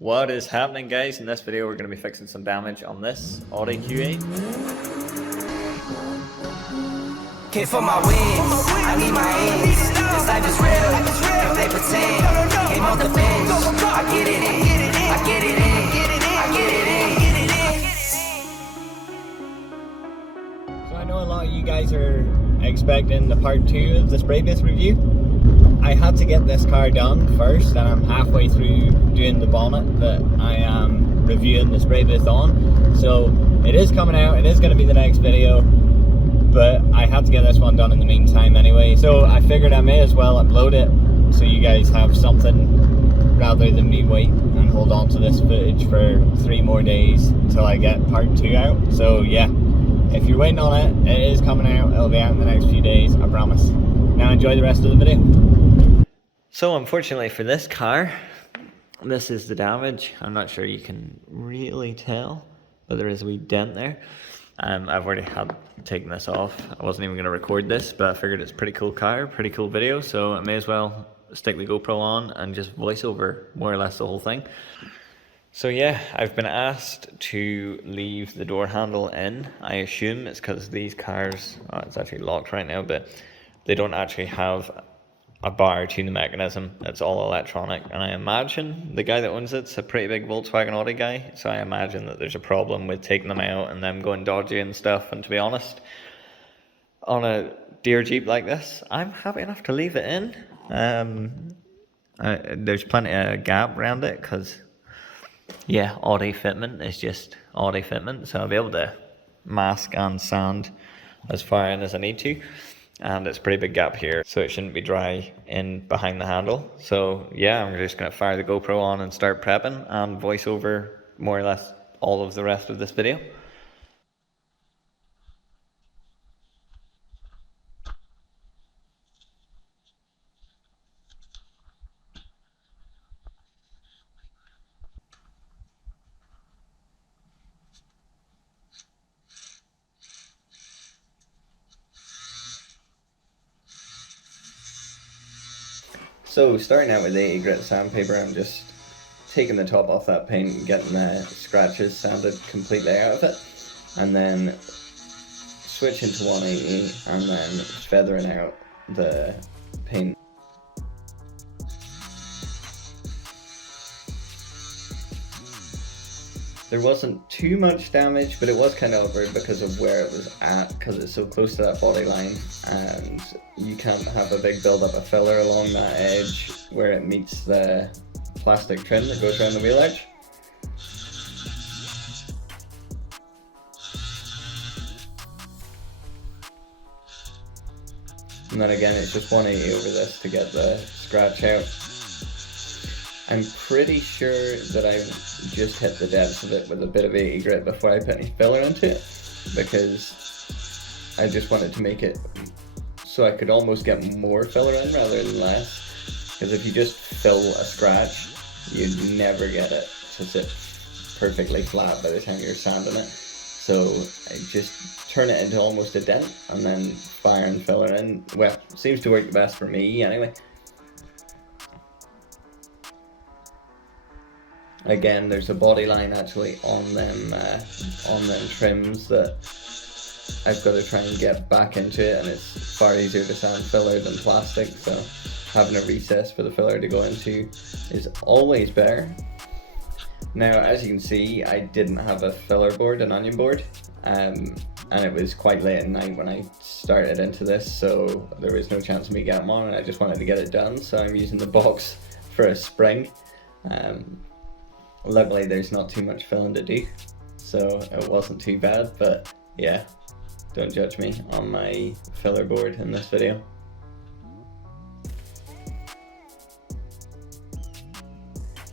What is happening, guys? In this video we're going to be fixing some damage on this Audi Q8. Came for my wins, I need my ends. This life is real, if they pretend. Came off the bench, I get it in, I get it in, I get it in. So I know a lot of you guys are expecting the part 2 of the spray booth review. I had to get this car done first, and I'm halfway through doing the bonnet that I am reviewing the spray booth on. So it is coming out, it is going to be the next video, but I had to get this one done in the meantime anyway. So I figured I may as well upload it so you guys have something rather than me wait and hold on to this footage for 3 more days until I get part 2 out. So yeah, if you're waiting on it, it is coming out. It'll be out in the next few days, I promise. Now enjoy the rest of the video. So unfortunately for this car, this is the damage. I'm not sure you can really tell, but there is a wee dent there. I've already had taken this off. I wasn't even going to record this, but I figured it's a pretty cool car, pretty cool video, so I may as well stick the GoPro on and just voice over more or less the whole thing. So yeah, I've been asked to leave the door handle in. I assume it's because these cars, it's actually locked right now, but they don't actually have a bar to the mechanism. It's all electronic, and I imagine the guy that owns it's a pretty big Volkswagen Audi guy, so I imagine that there's a problem with taking them out and them going dodgy and stuff. And to be honest, on a dear Jeep like this, I'm happy enough to leave it in. There's plenty of gap around it because yeah, Audi fitment is just Audi fitment, so I'll be able to mask and sand as far in as I need to. And it's a pretty big gap here, so it shouldn't be dry in behind the handle. So yeah, I'm just going to fire the GoPro on and start prepping and voice over more or less all of the rest of this video. So starting out with 80 grit sandpaper, I'm just taking the top off that paint and getting the scratches sanded completely out of it, and then switching to 180 and then feathering out the paint. There wasn't too much damage, but it was kind of over because of where it was at, because it's so close to that body line, and you can't have a big build up of filler along that edge where it meets the plastic trim that goes around the wheel edge. And then again, it's just 180 over this to get the scratch out. I'm pretty sure that I just hit the depths of it with a bit of 80 grit before I put any filler into it, because I just wanted to make it so I could almost get more filler in rather than less, because if you just fill a scratch, you'd never get it to sit perfectly flat by the time you're sanding it. So I just turn it into almost a dent and then fire and filler in. Well, seems to work the best for me anyway. Again, there's a body line actually on them trims that I've got to try and get back into it, and it's far easier to sand filler than plastic, so having a recess for the filler to go into is always better. Now, as you can see, I didn't have a filler board, an onion board, and it was quite late at night when I started into this, so there was no chance of me getting them on, and I just wanted to get it done, so I'm using the box for a spring. Luckily there's not too much filling to do, so it wasn't too bad, but yeah, don't judge me on my filler board in this video.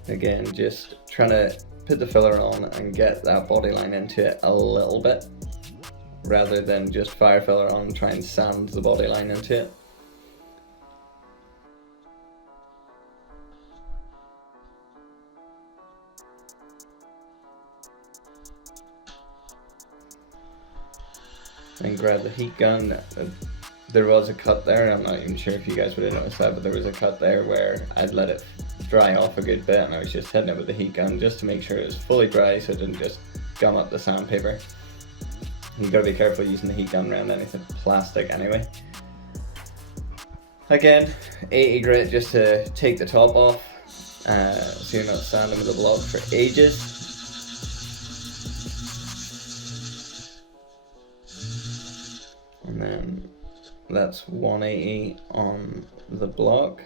Again, just trying to put the filler on and get that body line into it a little bit, rather than just fire filler on and try and sand the body line into it. And grab the heat gun. There was a cut there, I'm not even sure if you guys would have noticed that, but there was a cut there where I'd let it dry off a good bit, and I was just hitting it with the heat gun just to make sure it was fully dry so it didn't just gum up the sandpaper. You gotta be careful using the heat gun around anything plastic anyway. Again, 80 grit just to take the top off, so you're not sanding with the block for ages. And then that's 180 on the block.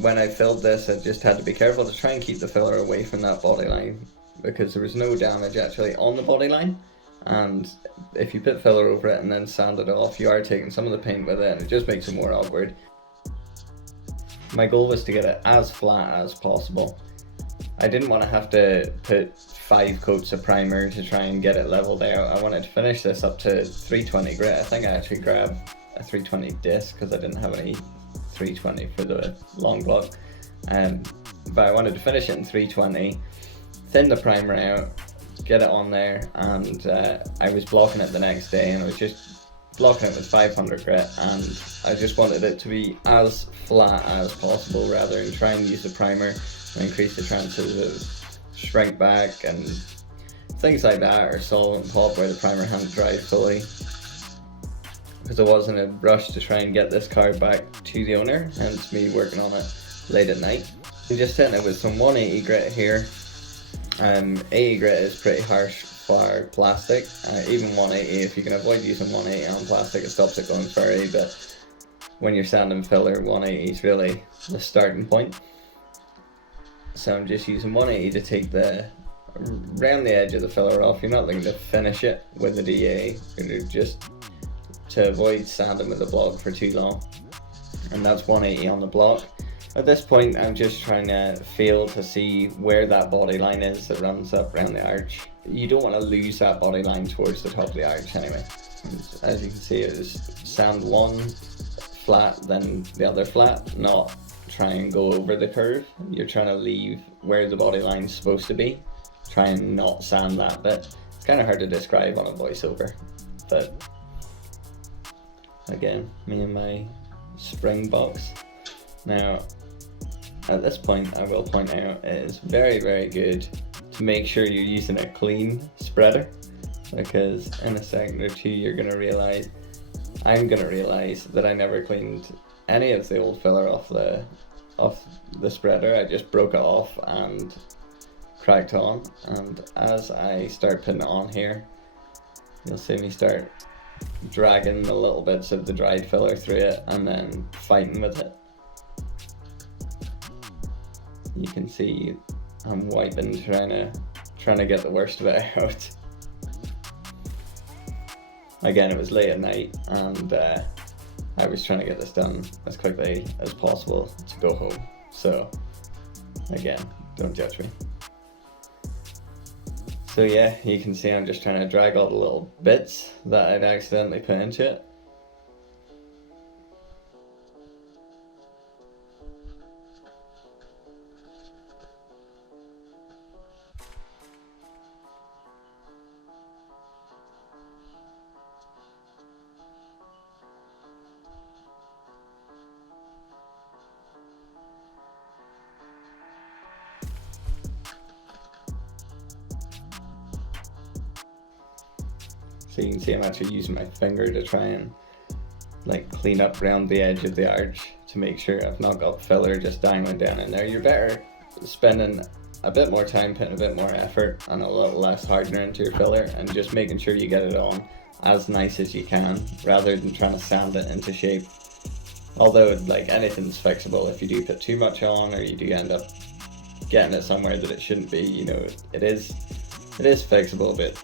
When I filled this, I just had to be careful to try and keep the filler away from that body line, because there was no damage actually on the body line, and if you put filler over it and then sand it off, you are taking some of the paint with it, and it just makes it more awkward. My goal was to get it as flat as possible. I didn't want to have to put 5 coats of primer to try and get it leveled out. I wanted to finish this up to 320 grit. I think I actually grabbed a 320 disc because I didn't have any 320 for the long block. But I wanted to finish it in 320, thin the primer out, get it on there, and I was blocking it the next day, and I was just blocking it with 500 grit, and I just wanted it to be as flat as possible rather than try and use the primer and increase the chances of shrink back and things like that, or solvent pop where the primer hadn't dried fully. Because I was in a rush to try and get this car back to the owner, hence me working on it late at night. I'm just hitting it with some 180 grit here. 80 grit is pretty harsh for plastic. Even 180, if you can avoid using 180 on plastic, it stops it going furry, but when you're sanding filler, 180 is really the starting point. So I'm just using 180 to take the round the edge of the filler off. You're not looking to finish it with the DA, you're just to avoid sanding with the block for too long. And that's 180 on the block. At this point, I'm just trying to feel to see where that body line is that runs up around the arch. You don't want to lose that body line towards the top of the arch anyway. And as you can see, it is sand one flat, then the other flat, not try and go over the curve. You're trying to leave where the body line's supposed to be. Try and not sand that bit. It's kind of hard to describe on a voiceover, but again, me and my spring box. Now, at this point, I will point out it is very, very good to make sure you're using a clean spreader, because in a second or two you're going to realize, I'm going to realize that I never cleaned any of the old filler off the spreader. I just broke it off and cracked on, and as I start putting it on here, you'll see me start dragging the little bits of the dried filler through it and then fighting with it. You can see I'm wiping, trying to get the worst of it out. Again, it was late at night, and I was trying to get this done as quickly as possible to go home. So again, don't judge me. So yeah, you can see I'm just trying to drag all the little bits that I'd accidentally put into it. So you can see I'm actually using my finger to try and like clean up around the edge of the arch to make sure I've not got filler just dangling down in there. You're better spending a bit more time, putting a bit more effort and a little less hardener into your filler, and just making sure you get it on as nice as you can rather than trying to sand it into shape. Although like anything's fixable, if you do put too much on or you do end up getting it somewhere that it shouldn't be, you know, it is fixable, but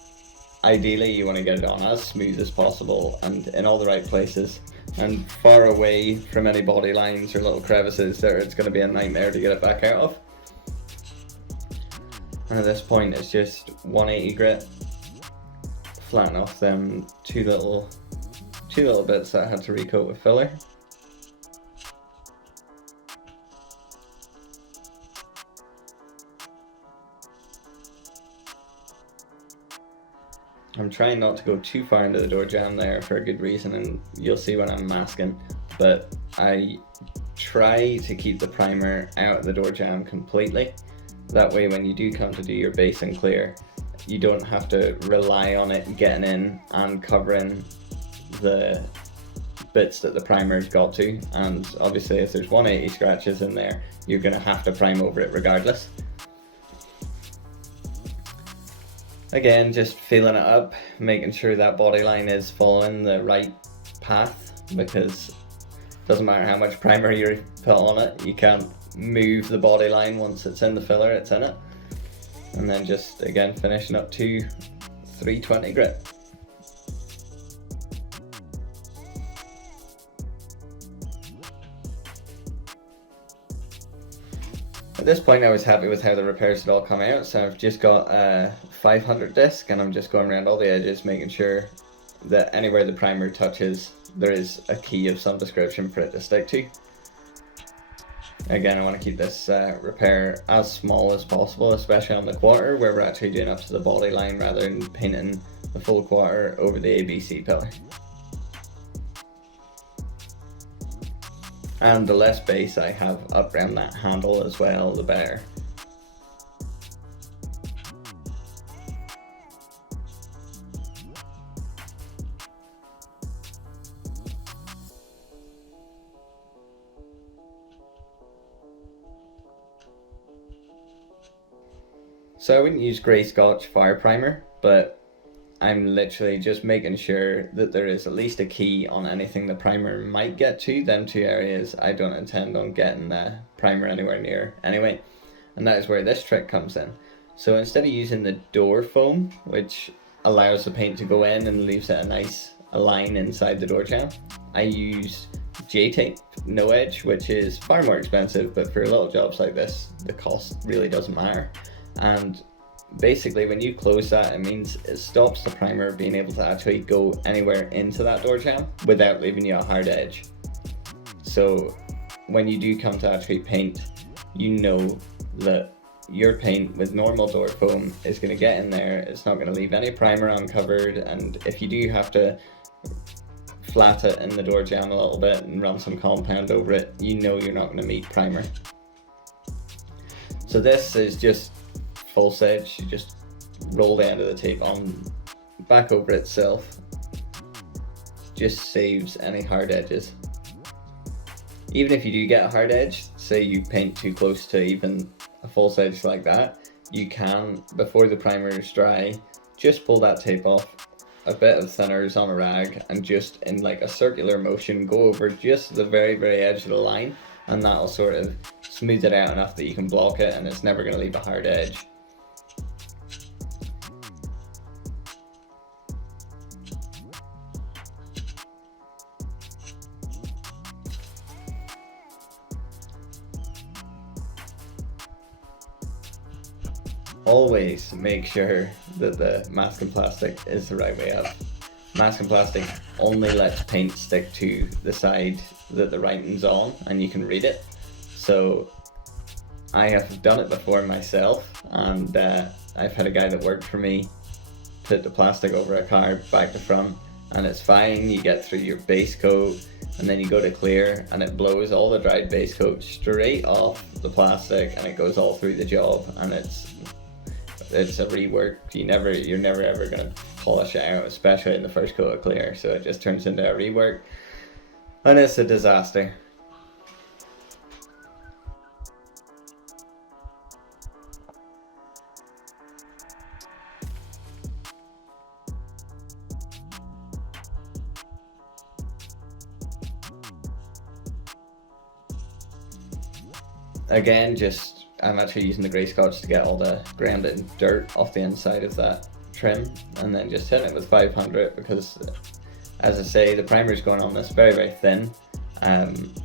ideally you want to get it on as smooth as possible and in all the right places and far away from any body lines or little crevices that it's going to be a nightmare to get it back out of. And at this point it's just 180 grit, flatten off them two little bits that I had to recoat with filler. I'm trying not to go too far into the door jamb there for a good reason, and you'll see when I'm masking, but I try to keep the primer out of the door jamb completely. That way when you do come to do your base and clear, you don't have to rely on it getting in and covering the bits that the primer's got to, and obviously if there's 180 scratches in there, you're going to have to prime over it regardless. Again, just feeling it up, making sure that body line is following the right path, because it doesn't matter how much primer you put on it, you can't move the body line. Once it's in the filler, it's in it. And then just again finishing up to 320 grit. At this point I was happy with how the repairs had all come out, so I've just got a 500 disc and I'm just going around all the edges, making sure that anywhere the primer touches there is a key of some description for it to stick to. Again, I want to keep this repair as small as possible, especially on the quarter where we're actually doing up to the body line rather than painting the full quarter over the ABC pillar. And the less base I have up around that handle as well, the better. So I wouldn't use grey Scotch fire primer, but I'm literally just making sure that there is at least a key on anything the primer might get to. Them two areas I don't intend on getting the primer anywhere near anyway, and that is where this trick comes in. So instead of using the door foam, which allows the paint to go in and leaves it a line inside the door jamb, I use J-tape no edge, which is far more expensive, but for little jobs like this the cost really doesn't matter. And basically when you close that, it means it stops the primer being able to actually go anywhere into that door jamb without leaving you a hard edge. So when you do come to actually paint, you know that your paint with normal door foam is going to get in there, it's not going to leave any primer uncovered, and if you do have to flat it in the door jamb a little bit and run some compound over it, you know you're not going to meet primer. So this is just false edge. You just roll the end of the tape on back over itself, just saves any hard edges. Even if you do get a hard edge, say you paint too close to even a false edge like that, you can, before the primer is dry, just pull that tape off, a bit of thinners on a rag, and just in like a circular motion go over just the very edge of the line, and that'll sort of smooth it out enough that you can block it and it's never going to leave a hard edge. Always make sure that the masking plastic is the right way up. Masking plastic only lets paint stick to the side that the writing's on and you can read it. So I have done it before myself, and I've had a guy that worked for me put the plastic over a car back to front, and it's fine. You get through your base coat and then you go to clear and it blows all the dried base coat straight off the plastic and it goes all through the job, and it's a rework. You're never ever going to polish it out, especially in the first coat of clear, so it just turns into a rework and it's a disaster. Again, I'm actually using the grey Scotch to get all the grounded dirt off the inside of that trim, and then just hitting it with 500 because, as I say, the primer is going on this very thin, and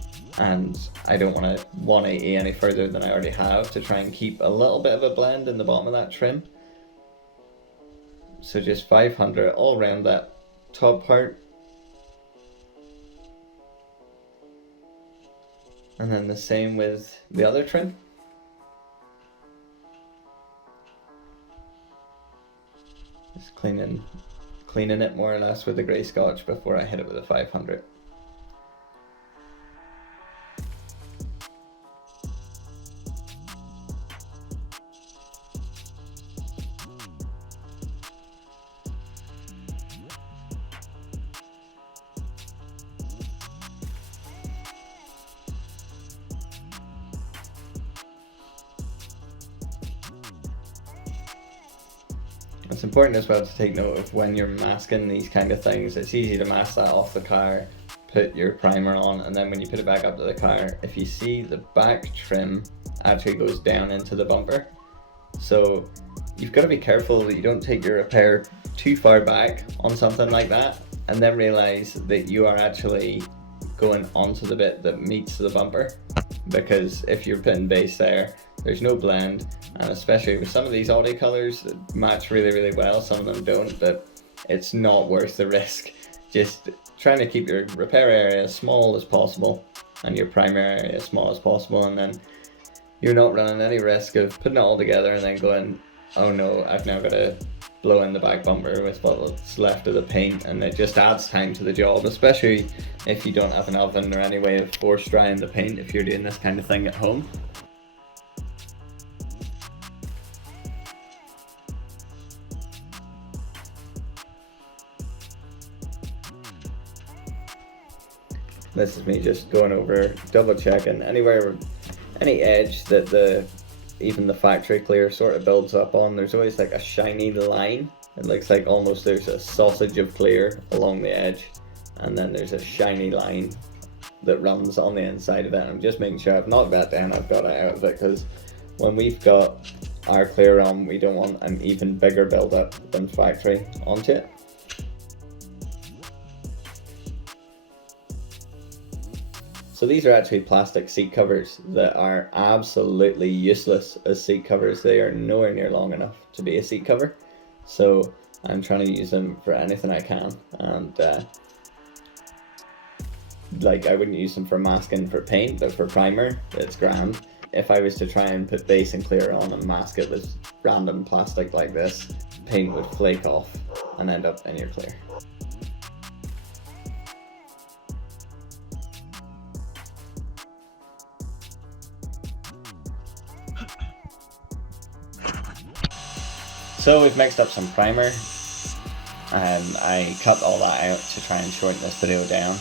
I don't want to 180 any further than I already have to try and keep a little bit of a blend in the bottom of that trim. So just 500 all around that top part. And then the same with the other trim. Just cleaning cleaning it more or less with the grey scotch before I hit it with a 500. It's important as well to take note of when you're masking these kind of things. It's easy to mask that off the car, put your primer on, and then when you put it back up to the car, if you see the back trim actually goes down into the bumper. So you've got to be careful that you don't take your repair too far back on something like that and then realize that you are actually going onto the bit that meets the bumper, because if you're putting base there, there's no blend, and especially with some of these Audi colours that match really well, some of them don't, but it's not worth the risk. Just trying to keep your repair area as small as possible and your primer area as small as possible, and then you're not running any risk of putting it all together and then going, oh no, I've now got to blow in the back bumper with what's left of the paint, and it just adds time to the job, especially if you don't have an oven or any way of force drying the paint if you're doing this kind of thing at home. This is me just going over, double checking anywhere, any edge that even the factory clear sort of builds up on. There's always like a shiny line. It looks like almost there's a sausage of clear along the edge, and then there's a shiny line that runs on the inside of it. I'm just making sure I've knocked that down, I've got it out of it, because when we've got our clear on, we don't want an even bigger build up than factory onto it. So these are actually plastic seat covers that are absolutely useless as seat covers. They are nowhere near long enough to be a seat cover. So I'm trying to use them for anything I can. And like, I wouldn't use them for masking for paint, but for primer, it's grand. If I was to try and put base and clear on and mask it with random plastic like this, paint would flake off and end up in your clear. So we've mixed up some primer, and I cut all that out to try and shorten this video down.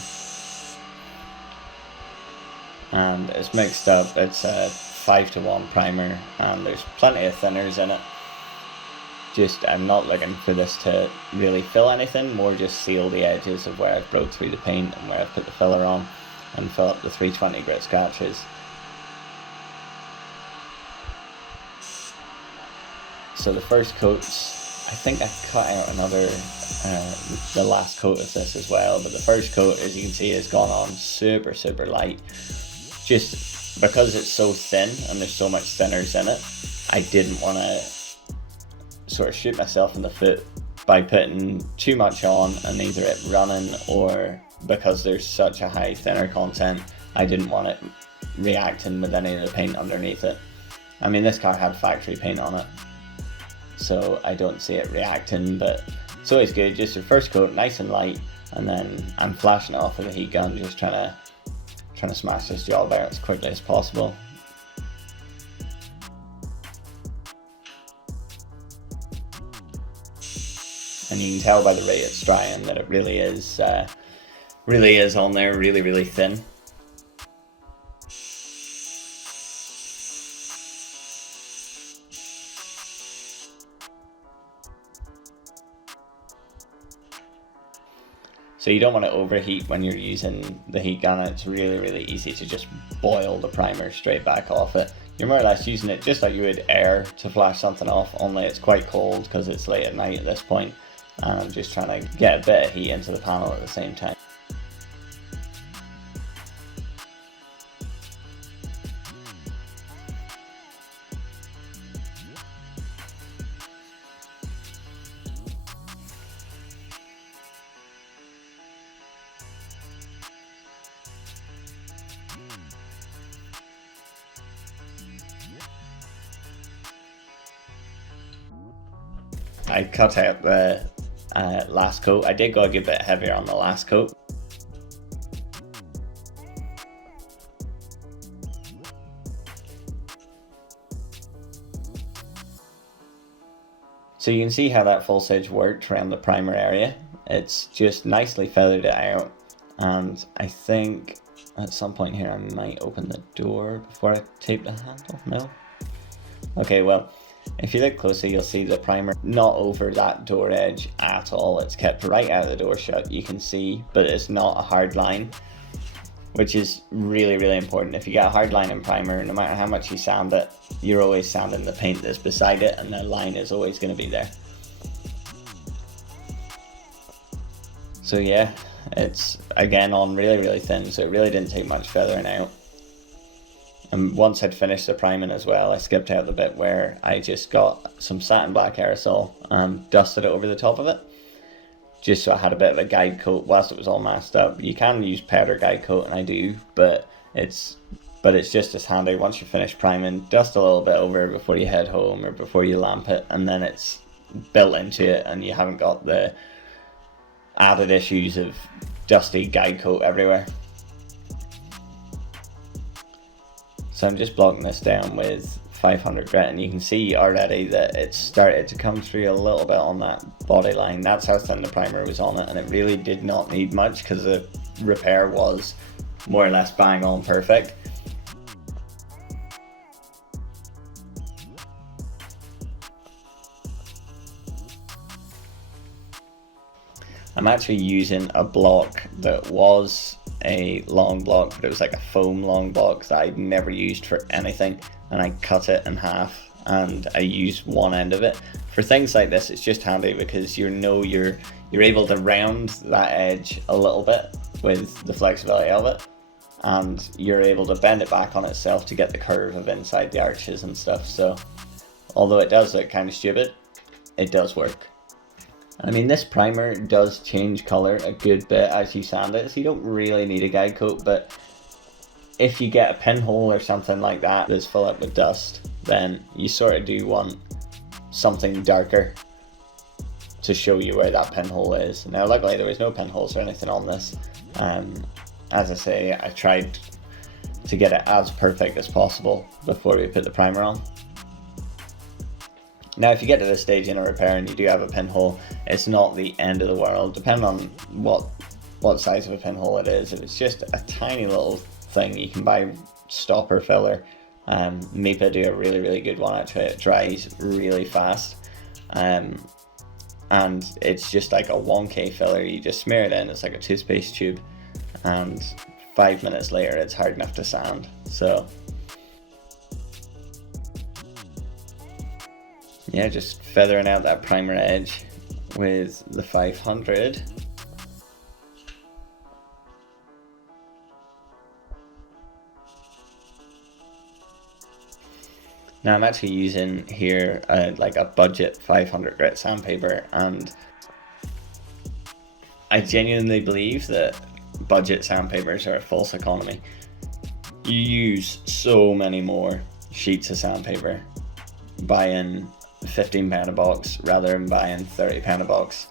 And it's mixed up, it's a 5:1 primer, and there's plenty of thinners in it. Just, I'm not looking for this to really fill anything, more just seal the edges of where I've broke through the paint and where I've put the filler on, and fill up the 320 grit scratches. So the first coats, I think I cut out another, the last coat of this as well, but the first coat, as you can see, has gone on super light. Just because it's so thin and there's so much thinners in it, I didn't want to sort of shoot myself in the foot by putting too much on and either it running, or because there's such a high thinner content, I didn't want it reacting with any of the paint underneath it. I mean, this car had factory paint on it, so I don't see it reacting, but it's always good, just your first coat nice and light, and then I'm flashing it off with a heat gun, just trying to smash this job out as quickly as possible. And you can tell by the rate it's drying that it really is on there really thin. So you don't want to overheat when you're using the heat gun. It's really easy to just boil the primer straight back off it. You're more or less using it just like you would air to flash something off, only it's quite cold because it's late at night at this point, and I'm just trying to get a bit of heat into the panel at the same time. I cut out last coat. I did go a good bit heavier on the last coat. So you can see how that false edge worked around the primer area. It's just nicely feathered it out, and I think at some point here I might open the door before I tape the handle. No? Okay, well, if you look closely you'll see the primer not over that door edge at all. It's kept right out of the door shut, you can see, but it's not a hard line, which is really, really important. If you get a hard line in primer, no matter how much you sand it, you're always sanding the paint that's beside it, and the line is always going to be there. So yeah, it's again on really, really thin, so it really didn't take much feathering out. And once I'd finished the priming as well, I skipped out the bit where I just got some satin black aerosol and dusted it over the top of it, just so I had a bit of a guide coat whilst it was all masked up. You can use powder guide coat, and I do, but it's just as handy. Once you finish priming, dust a little bit over before you head home or before you lamp it, and then it's built into it and you haven't got the added issues of dusty guide coat everywhere. So I'm just blocking this down with 500 grit, and you can see already that it's started to come through a little bit on that body line. That's how thin the primer was on it, and it really did not need much because the repair was more or less bang on perfect. I'm actually using a block that was a long block, but it was like a foam long block that I'd never used for anything, and I cut it in half and I used one end of it. For things like this, it's just handy because you know you're able to round that edge a little bit with the flexibility of it, and you're able to bend it back on itself to get the curve of inside the arches and stuff. So although it does look kind of stupid, it does work. I mean, this primer does change colour a good bit as you sand it, so you don't really need a guide coat, but if you get a pinhole or something like that that's full up with dust, then you sort of do want something darker to show you where that pinhole is. Now luckily there was no pinholes or anything on this. As I say, I tried to get it as perfect as possible before we put the primer on. Now if you get to this stage in a repair and you do have a pinhole, it's not the end of the world, depending on what size of a pinhole it is. If it's just a tiny little thing, you can buy stopper filler. Mipa do a really, really good one actually. It dries really fast, and it's just like a 1K filler. You just smear it in, it's like a toothpaste tube, and 5 minutes later it's hard enough to sand. So yeah, just feathering out that primer edge with the 500. Now I'm actually using here like a budget 500 grit sandpaper, and I genuinely believe that budget sandpapers are a false economy. You use so many more sheets of sandpaper buying £15 a box rather than buying £30 a box,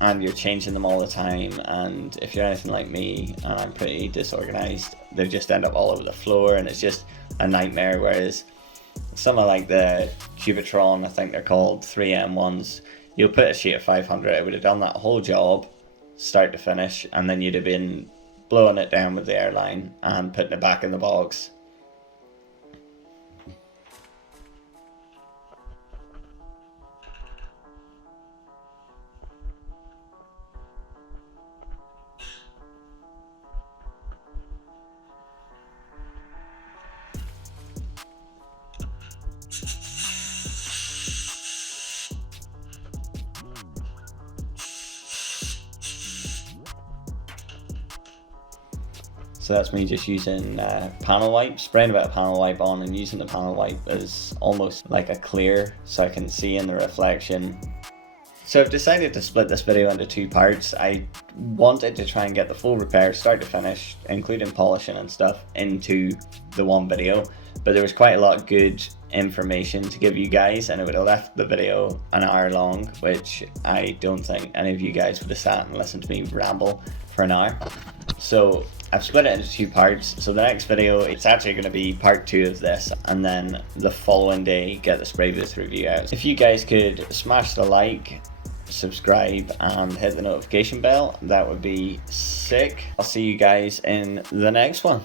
and you're changing them all the time, and if you're anything like me and I'm pretty disorganized, they just end up all over the floor and it's just a nightmare. Whereas some of like the Cubitron, I think they're called 3M ones, you'll put a sheet of 500, it would have done that whole job start to finish, and then you'd have been blowing it down with the airline and putting it back in the box. So that's me just using panel wipe, spraying a bit of panel wipe on and using the panel wipe as almost like a clear, so I can see in the reflection So I've decided to split this video into 2 parts. I wanted to try and get the full repair, start to finish, including polishing and stuff, into the one video, but there was quite a lot of good information to give you guys, and it would have left the video an hour long, which I don't think any of you guys would have sat and listened to me ramble for an hour. So I've split it into 2 parts. So the next video, it's actually going to be part 2 of this, and then the following day get the spray booth review out. If you guys could smash the like, subscribe and hit the notification bell, that would be sick. I'll see you guys in the next one.